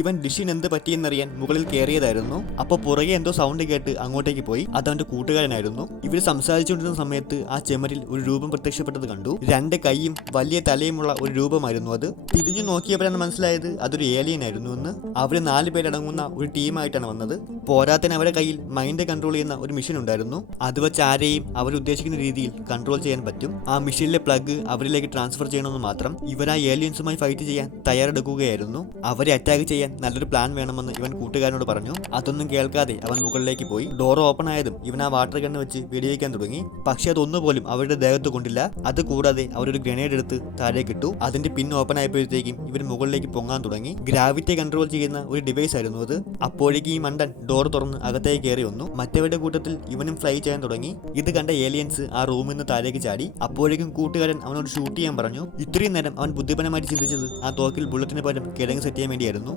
ഇവൻ ഡിഷിന് എന്ത് പറ്റിയെന്നറിയാൻ മുകളിൽ കയറിയതായിരുന്നു. അപ്പോൾ പുറകെ എന്തോ സൗണ്ട് കേട്ട് അങ്ങോട്ടേക്ക് പോയി. അതവന്റെ കൂട്ടുകാരനായിരുന്നു. ഇവർ സംസാരിച്ചുകൊണ്ടിരുന്ന സമയത്ത് ആ ചെമരിൽ ഒരു രൂപം പ്രത്യക്ഷപ്പെട്ടത് കണ്ടു. രണ്ട് കൈയും വലിയ തലയുമുള്ള ഒരു രൂപമായിരുന്നു അത്. തിരിഞ്ഞു നോക്കിയപ്പോഴാണ് മനസ്സിലായത് അതൊരു ഏലിയൻ ആയിരുന്നു എന്ന്. അവര് 4 പേരടങ്ങുന്ന ഒരു ടീമായിട്ടാണ് വന്നത്. പോരാത്തിന് അവരുടെ കയ്യിൽ മൈൻഡ് കൺട്രോൾ ചെയ്യുന്ന ഒരു മിഷൻ ഉണ്ടായിരുന്നു. അത് വെച്ച് ആരെയും അവരുദ്ദേശിക്കുന്ന രീതിയിൽ കൺട്രോൾ ചെയ്യാൻ പറ്റും. ആ മിഷനിലെ പ്ലഗ് അവരിലേക്ക് ട്രാൻസ്ഫർ ചെയ്യണമെന്ന് മാത്രം. ഇവർ ആ ഏലിയൻസുമായി ഫൈറ്റ് ചെയ്യാൻ തയ്യാറെടുക്കുകയായിരുന്നു. അവരെ അറ്റാക്ക് ചെയ്യാൻ നല്ലൊരു പ്ലാൻ വേണമെന്ന് ഇവൻ കൂട്ടുകാരനോട് പറഞ്ഞു. അതൊന്നും കേൾക്കാതെ അവൻ മുകളിലേക്ക് പോയി. ഡോർ ഓപ്പൺ ആയതും ഇവൻ ആ വാട്ടർ ഗണ്ണ് വെച്ച് വെടിവെക്കാൻ തുടങ്ങി. പക്ഷെ അതൊന്നുപോലും അവരുടെ ദേഹത്ത് കൊണ്ടില്ല. അത് കൂടാതെ അവരൊരു ഗ്രനേഡ് എടുത്ത് താഴേക്കിട്ടു. അതിന്റെ പിൻ ഓപ്പൺ ആയപ്പോഴത്തേക്കും ഇവർ മുകളിലേക്ക് പൊങ്ങാൻ തുടങ്ങി. ഗ്രാവിറ്റി കൺട്രോൾ ചെയ്യുന്ന ഒരു ഡിവൈസ് ആയിരുന്നു അത്. അപ്പോഴേക്കും ഈ മണ്ടൻ ഡോർ തുറന്ന് അകത്തേക്ക് കയറി വന്നു. മറ്റവരുടെ കൂട്ടത്തിൽ ഇവനും ഫ്ലൈ ചെയ്യാൻ തുടങ്ങി. ഇത് കണ്ട ഏലിയൻസ് ആ റൂമിൽ നിന്ന് താഴേക്ക് ചാടി. അപ്പോഴേക്കും കൂട്ടുകാരൻ അവനോട് ഷൂട്ട് ചെയ്യാൻ പറഞ്ഞു. ഇത്രയും നേരം അവൻ ബുദ്ധിപരമായിട്ട് ചിന്തിച്ചത് ആ തോക്കിൽ ബുള്ളറ്റിന് പകരം കിഴങ്ങ് സെറ്റ് ചെയ്യാൻ വേണ്ടിയായിരുന്നു.